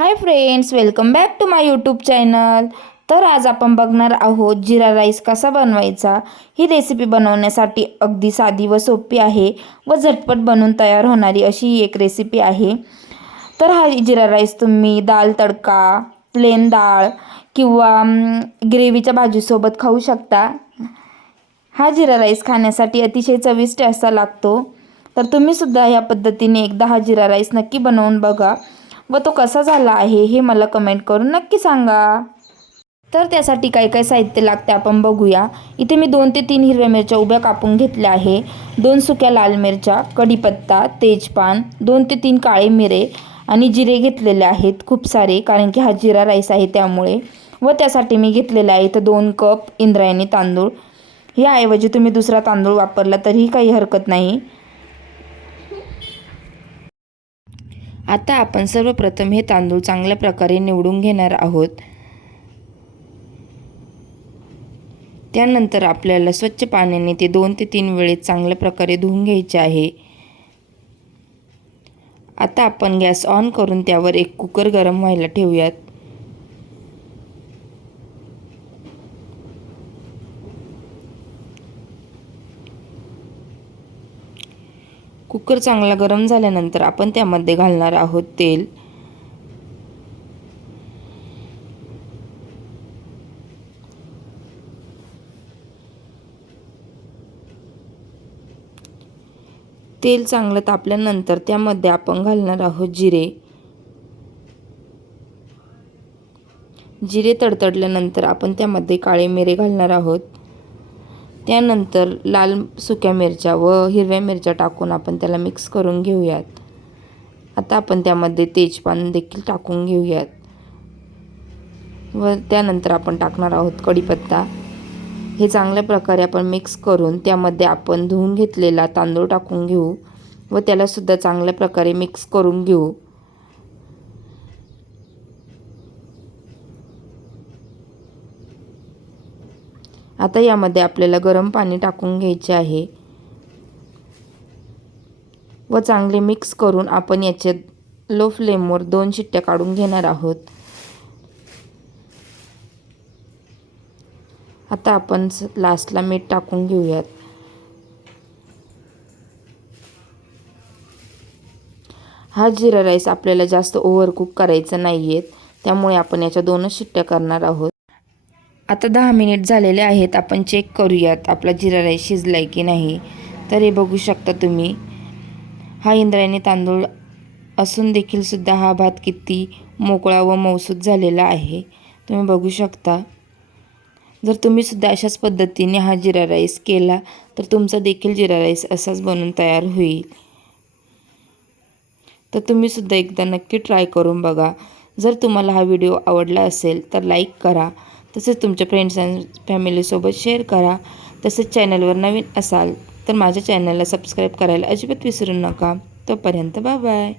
High friends, welcome back to my YouTube channel. तर आज आपण बघणार आहोत जिरा राईस कसा बनवायचा. ही रेसिपी बनवण्यासाठी अगदी साधी व सोपी आहे व झटपट बनून तयार होणारी अशी ही एक रेसिपी आहे. तर हा जिरा राईस तुम्ही दाल तडका, प्लेन डाळ किंवा ग्रेव्हीच्या भाजीसोबत खाऊ शकता. हा जिरा राईस खाण्यासाठी अतिशय चविष्ट असा लागतो. तर तुम्ही सुद्धा या पद्धतीने एकदा हा जिरा राईस नक्की बनवून बघा व तो कसा झाला आहे हे मला कमेंट करून नक्की सांगा. तर त्यासाठी काय काय साहित्य लागते आपण बघूया. इथे मी 2 ते 3 हिरव्या मिरच्या उभ्या कापून घेतल्या आहे. 2 सुक्या लाल मिरच्या, कढीपत्ता, तेजपान, 2 ते 3 काळे मिरे आणि जिरे घेतलेले आहेत खूप सारे, कारण की हा जिरा राईस आहे त्यामुळे. व त्यासाठी मी घेतलेला आहे इथं 2 कप इंद्रायणी तांदूळ. याऐवजी तुम्ही दुसरा तांदूळ वापरला तरीही काही हरकत नाही. आता आपण सर्वप्रथम हे तांदूळ चांगल्या प्रकारे निवडून घेणार आहोत. त्यानंतर आपल्याला स्वच्छ पाण्याने ते 2 ते 3 वेळेस चांगल्या प्रकारे धुवून घ्यायचे आहे. आता आपण गॅस ऑन करून त्यावर एक कुकर गरम व्हायला ठेवूयात. कुकर चांगला गरम झाल्यानंतर आपण त्यामध्ये घालणार आहोत तेल. तेल चांगलं तापल्यानंतर त्यामध्ये आपण घालणार आहोत जिरे. जिरे तडतडल्यानंतर आपण त्यामध्ये काळे मिरे घालणार आहोत. त्यानंतर लाल सुक्या मिरच्या व हिरव्या मिरच्या टाकून आपण त्याला मिक्स करून घेऊयात. आता आपण त्यामध्ये तेजपान देखील टाकून घेऊयात व त्यानंतर आपण टाकणार आहोत कढीपत्ता. हे चांगल्या प्रकारे आपण मिक्स करून त्यामध्ये आपण धुवून घेतलेला तांदूळ टाकून घेऊ व त्याला सुद्धा चांगल्या प्रकारे मिक्स करून घेऊ. आता यामध्ये आपल्याला गरम पाणी टाकून घ्यायचे आहे व चांगले मिक्स करून आपण याच्यात लो फ्लेमवर 2 शिट्ट्या काढून घेणार आहोत. आता आपण लास्टला मीठ टाकून घेऊयात. हा जिरा राईस आपल्याला जास्त ओव्हरकुक करायचा नाही आहे, त्यामुळे आपण याच्या 2च शिट्ट्या करणार आहोत. आता 10 मिनिट झालेले आहेत. आपण चेक करूयात आपला जिरा राईस शिजलाय की नाही. तर हे बघू शकता तुम्ही, हा इंद्रायणी तांदूळ असून देखील सुद्धा हा भात किती मोकळा व मऊसूत झालेला आहे, तुम्ही बघू शकता. जर तुम्ही सुद्धा अशाच पद्धतीने हा जिरा राईस केला तर तुमचा देखील जिरा राईस असाच बनून तयार होईल. तर तुम्ही सुद्धा एकदा नक्की ट्राय करून बघा. जर तुम्हाला हा व्हिडिओ आवडला असेल तर लाईक करा, तसेच तुमच्या फ्रेंड्स अँड फॅमिलीसोबत शेअर करा. तसेच चॅनलवर नवीन असाल तर माझ्या चॅनलला सबस्क्राईब करायला अजिबात विसरू नका. तोपर्यंत बाय बाय.